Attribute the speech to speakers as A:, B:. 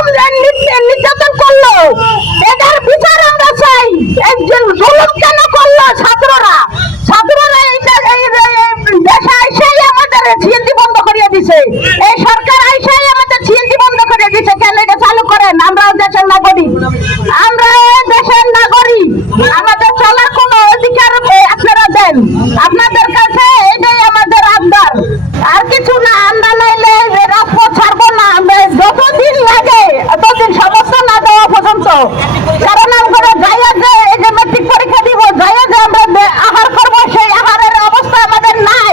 A: আমরা কেন করল? এটার বিচার আমরা চাই। বন্ধ করিয়ে দিছে। এই সরকার এসেই আমাদের সিএনজি বন্ধ করিয়ে দিছে। কেন চালু করেন? আমরাও দেশের নাগরিক আমরা এই দেশের নাগরিক আমাদের চলার কোনো অধিকার এ, আপনারা দেন আপনাদের কাছে এটাই আমাদের আবদার। আর কিছু না আমরা নাইলে রাজপথ ছাড়বো না। যতদিন লাগে ততদিন সমস্ত না দেওয়া পর্যন্ত। কারণ আমরা যাইয়া যে এই যে মেট্রিক পরীক্ষা দিব যাইয়া যে আমরা আহার করব। সেই আহারের অবস্থা আমাদের নাই।